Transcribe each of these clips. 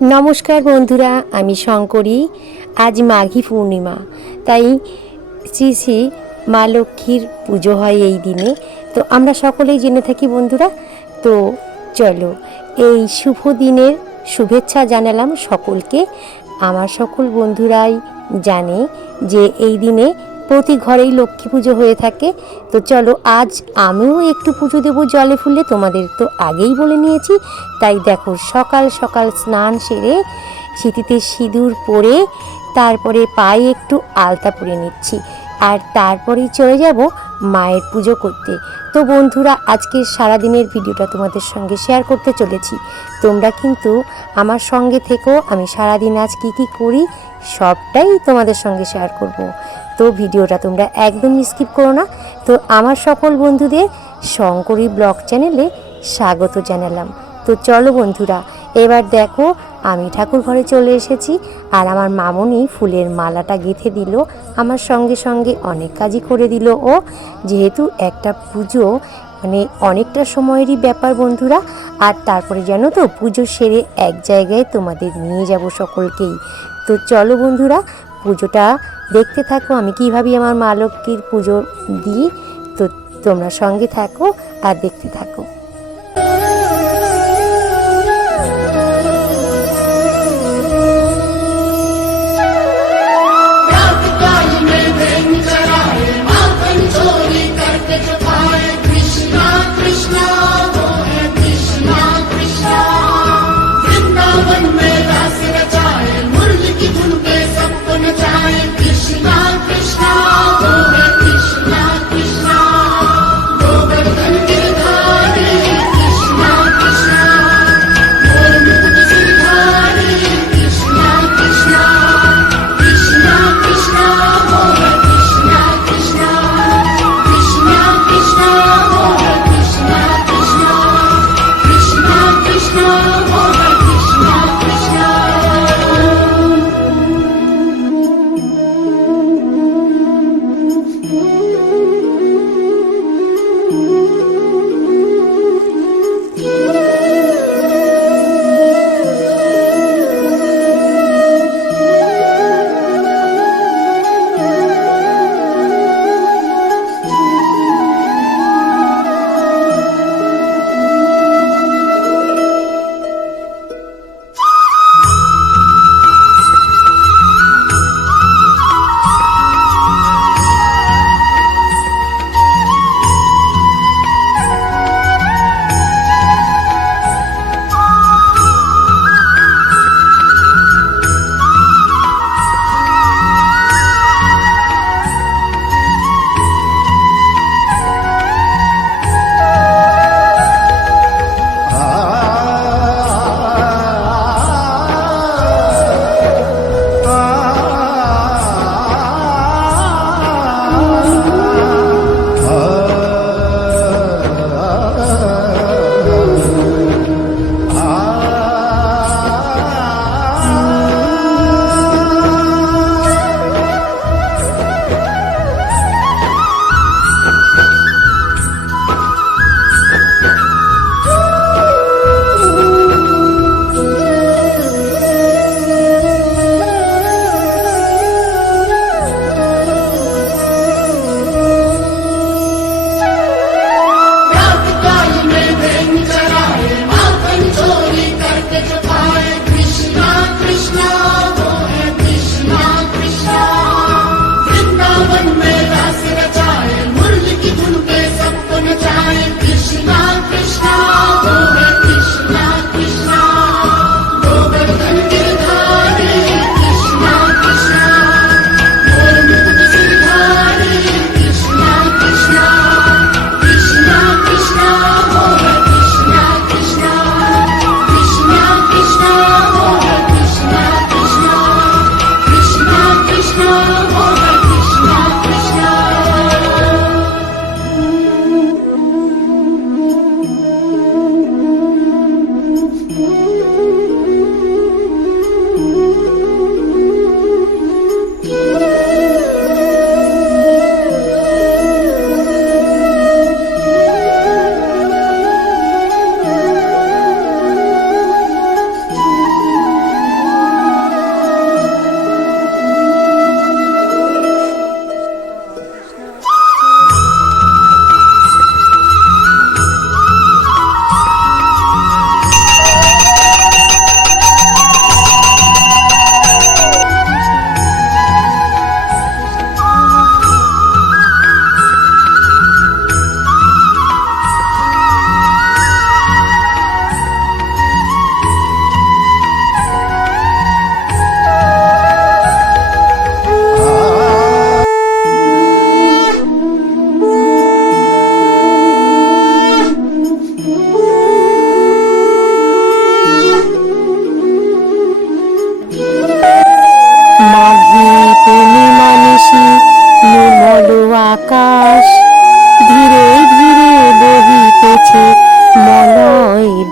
নমস্কার বন্ধুরা, আমি শঙ্করী। আজ মাঘী পূর্ণিমা, তাই শ্রী শ্রী মা লক্ষ্মীর পুজো হয় এই দিনে। তো আমরা সকলেই জেনে থাকি বন্ধুরা। তো চলো এই শুভ দিনের শুভেচ্ছা জানালাম সকলকে। আমার সকল বন্ধুরাই জানে যে এই দিনে প্রতি ঘরেই লক্ষ্মী পুজো হয়ে থাকে। তো চলো আজ আমিও একটু পুজো দেবো জলে ফুলে, তোমাদের তো আগেই বলে নিয়েছি। তাই দেখো সকাল সকাল স্নান সেরে সিঁথিতে সিঁদুর পরে তারপরে পায়ে একটু আলতা পরে নিচ্ছি, আর তারপরেই চলে যাব মায়ের পুজো করতে। তো বন্ধুরা, আজকের সারাদিনের ভিডিওটা তোমাদের সঙ্গে শেয়ার করতে চলেছি। তোমরা কিন্তু আমার সঙ্গে থেকো, আমি সারাদিন আজ কী কী করি সবটাই তোমাদের সঙ্গে শেয়ার করব। তো ভিডিওটা তোমরা একদম স্কিপ করো না। তো আমার সকল বন্ধুদের শঙ্করী ব্লগ চ্যানেলে স্বাগত জানালাম। তো চলো বন্ধুরা, এবার দেখো আমি ঠাকুর ঘরে চলে এসেছি, আর আমার মামনি ফুলের মালাটা গেঁথে দিল। আমার সঙ্গে সঙ্গে অনেক কাজই করে দিল ও, যেহেতু একটা পুজো মানে অনেকটা সময়েরই ব্যাপার বন্ধুরা। আর তারপরে জানো তো, পুজো সেরে এক জায়গায় তোমাদের নিয়ে যাব সকলকেই। তো চলো বন্ধুরা, পুজোটা দেখতে থাকো আমি কীভাবে আমার মা লক্ষ্মীর পুজো দিই। তো তোমরা সঙ্গে থাকো আর দেখতে থাকো। गोवर्धन गिरधारी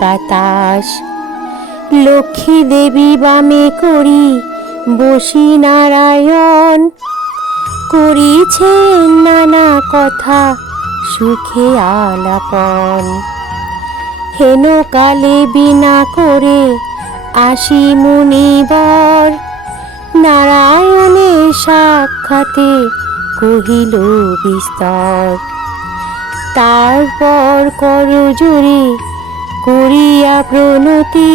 বাতাস। লক্ষ্মী দেবী বামে করি বসি নারায়ণ, করিছেন নানা কথা সুখে আলাপন। হেন কালে বিনা করে আসি মুনিবর, নারায়ণের সাক্ষাতে কহিল বিস্তর। তারপর করজোড়ে করিয়া প্রণতি,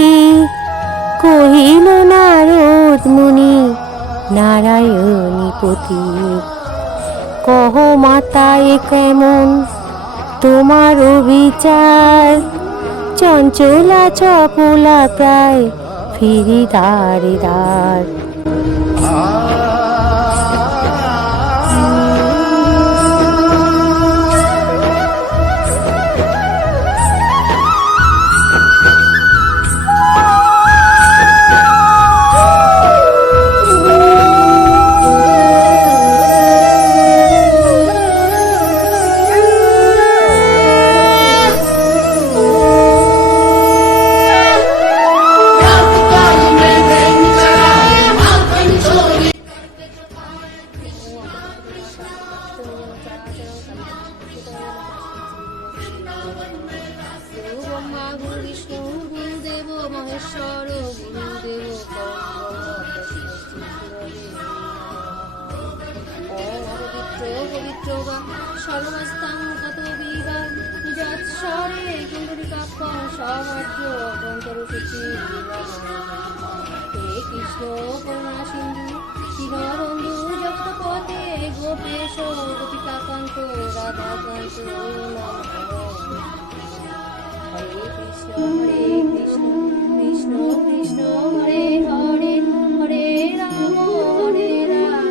কহিল নারদ মুনি নারায়ণী পতি। কহ মাতা এ কেমন তোমার বিচার, চঞ্চলা চপলা প্রায় ফিরি দ্বারে দ্বার। সর্বস্থাং কত বিবাহ যৎস্বরে কিঙ্করিকাক্ষং সমার্য অভ্যন্তরসূচি। হে কৃষ্ণ করুণা সিন্ধু দীনবন্ধু জগৎপতে গোপেশ গোপিকাকান্ত রাধাকান্ত নমঃ। হরে কৃষ্ণ কৃষ্ণ কৃষ্ণ হরে হরে, হরে রাম রাম রাম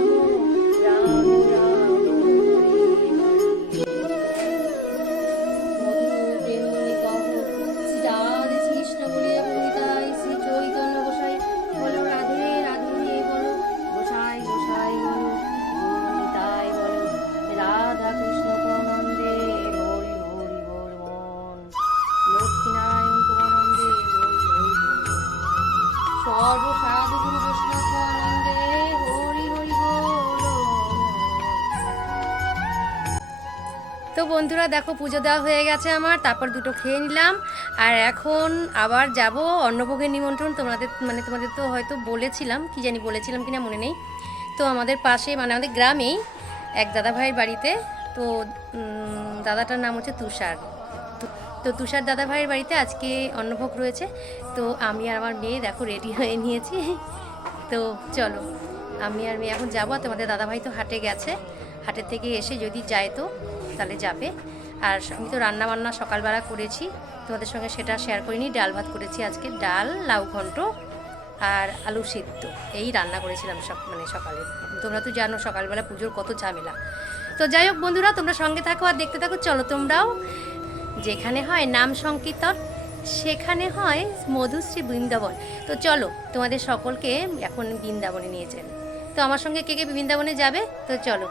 সর্বসাধুগুরু বৈষ্ণব আনন্দে হরি হরি বল। তো বন্ধুরা দেখো পুজো দেওয়া হয়ে গেছে আমার, তারপর দুটো খেয়ে নিলাম। আর এখন আবার যাব অন্নভোগের নিমন্ত্রণ। তোমাদের তো হয়তো বলেছিলাম, কি জানি বলেছিলাম কিনা মনে নেই। তো আমাদের পাশে আমাদের গ্রামেই এক দাদাভাইয়ের বাড়িতে, তো দাদাটার নাম হচ্ছে তুষার। তো তুষার দাদাভাইয়ের বাড়িতে আজকে অন্নভোগ রয়েছে। তো আমি আর আমার মেয়ে দেখো রেডি হয়ে নিয়েছি। তো চলো আমি আর মেয়ে এখন যাবো। আর তোমাদের দাদাভাই তো হাটে গেছে, হাটের থেকে এসে যদি যায় তো তাহলে যাবে। আর আমি তো রান্না বান্না সকালবেলা করেছি, তোমাদের সঙ্গে সেটা শেয়ার করিনি। ডাল ভাত করেছি আজকে, ডাল লাউ ঘন্ট আর আলু সিদ্ধ, এই রান্না করেছিলাম সকালে। তোমরা তো জানো সকালবেলা পুজোর কত ঝামেলা। তো যাই হোক বন্ধুরা, তোমরা সঙ্গে থাকো আর দেখতে থাকো। চলো তোমরাও, যেখানে হয় নাম সংকীর্তন সেখানে হয় মধুশ্রী বৃন্দাবন। তো চলো তোমাদের সকলকে এখন বৃন্দাবনে নিয়ে যাই। তো আমার সঙ্গে কে কে বৃন্দাবনে যাবে? তো চলো।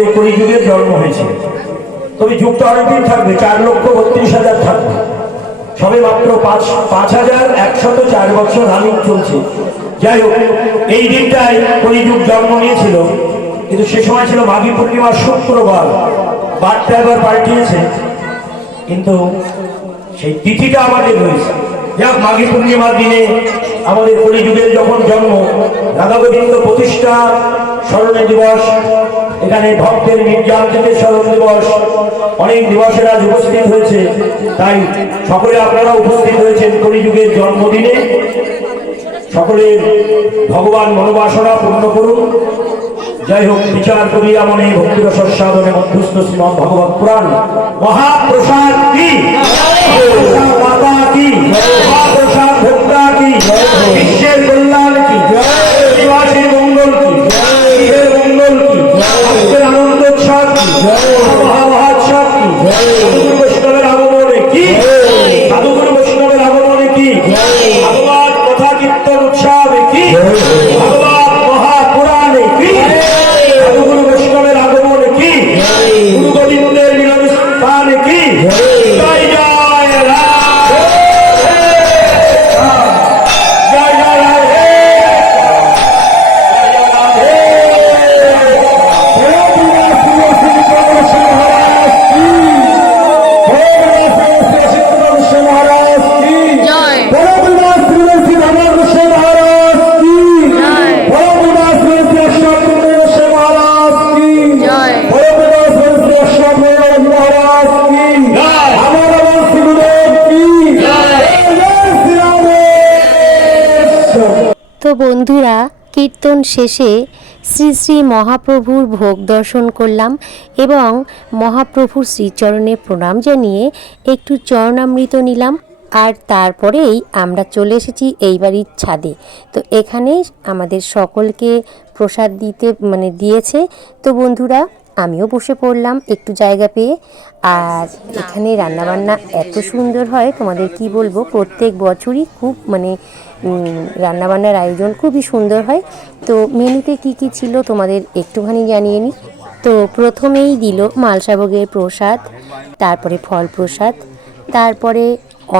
এই কলিযুগের জন্ম হয়েছে। তবে যুগটা অনেকদিন থাকবে, 4,32,000 থাকবে। সবে মাত্র 5,104 বছর রানিং চলছে। যাই হোক, এই দিনটাই কলিযুগ জন্ম নিয়েছিল, কিন্তু সে সময় ছিল মাঘী পূর্ণিমার শুক্রবার। বারটা এবার পাল্টিয়েছে, কিন্তু সেই তিথিটা আমাদের রয়েছে। যাক, মাঘী পূর্ণিমার দিনে আমাদের কলিযুগের যখন জন্ম, রাধা গোবিন্দ প্রতিষ্ঠা স্মরণে দিবস, এখানে ভক্তের নির্যাতিতের স্মরণ দিবস, অনেক দিবসের আজ উপস্থিত হয়েছে। তাই সকলে আপনারা উপস্থিত হয়েছেন কলিযুগের জন্মদিনে। সকলের ভগবান মনোবাসনা পূর্ণ করুন। যাই হোক, বিচার করিয়া মনে ভক্তিরস সাধনে মধ্যস্থ শ্রীমৎ ভগবত পুরাণ মহাপ্রসাদ কি, মাতা কি, মহাপ্রসাদ ভোক্তা কি, বিশ্বের কল্যাণ কি, নিবাসীর মঙ্গল কি, বিশ্বের মঙ্গল কি, বিশ্বের আনন্দ উৎসব কি, মহামহোৎসব কি, সাধুগুরু বৈষ্ণবের আগমনে কি, সাধুগুরু বৈষ্ণবের আগমনে কি, ভগবান কথা কীর্তন উৎসবে কি, ভগবান মহাপুরাণে কি, সাধুগুরু বৈষ্ণবের আগমনে কি, গুরু গোবিন্দের মিলন স্থানে কি। জয় জয় রাধে, জয় জয় রাধে, তো বন্ধুরা, কীর্তন শেষে শ্রী শ্রী মহাপ্রভুর ভোগ দর্শন করলাম এবং মহাপ্রভুর শ্রীচরণে প্রণাম জানিয়ে একটু চরণামৃত নিলাম। আর তারপরেই আমরা চলে এসেছি এই বাড়ির ছাদে। তো এখানে আমাদের সকলকে প্রসাদ দিয়েছে। তো বন্ধুরা, আমিও বসে পড়লাম একটু জায়গা পেয়ে। আর এখানে রান্নাবান্না এত সুন্দর হয়, তোমাদের কি বলবো, প্রত্যেক বছরই খুব রান্নাবান্নার আয়োজন খুবই সুন্দর হয়। তো মেনুতে কি কি ছিল তোমাদের একটুখানি জানিয়ে নিই। তো প্রথমেই দিল মালসাভোগের প্রসাদ, তারপরে ফল প্রসাদ, তারপরে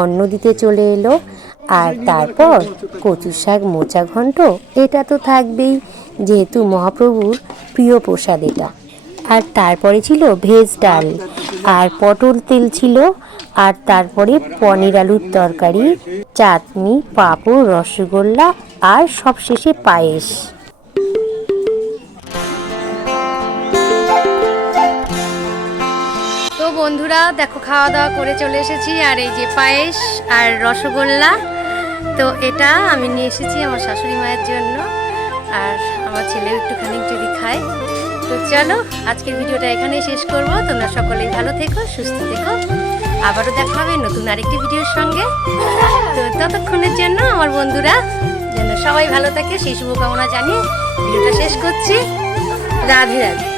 অন্ন দিতে চলে এলো, আর তারপর কচু শাক মোচা ঘন্ট, এটা তো থাকবেই যেহেতু মহাপ্রভুর প্রিয় প্রসাদ এটা। আর তারপরে ছিল ভেজ ডাল, আর পটল তেল ছিল, আর তারপরে পনির আলুর তরকারি, চাটনি, পাঁপড়, রসগোল্লা, আর সবশেষে পায়েস। তো বন্ধুরা দেখো, খাওয়া দাওয়া করে চলে এসেছি। আর এই যে পায়েস আর রসগোল্লা, তো এটা আমি নিয়ে এসেছি আমার শাশুড়ি মায়ের জন্য, আর আমার ছেলেও একটুখানি যদি খায়। তো চলো, আজকের ভিডিওটা এখানেই শেষ করব। তোমরা সকলেই ভালো থেকো, সুস্থ থেকো, আবারও দেখা হবে নতুন আরেকটি ভিডিওর সঙ্গে। তো ততক্ষণের জন্য আমার বন্ধুরা যেন সবাই ভালো থাকে সেই শুভকামনা জানিয়ে ভিডিওটা শেষ করছি। রাধে রাধে।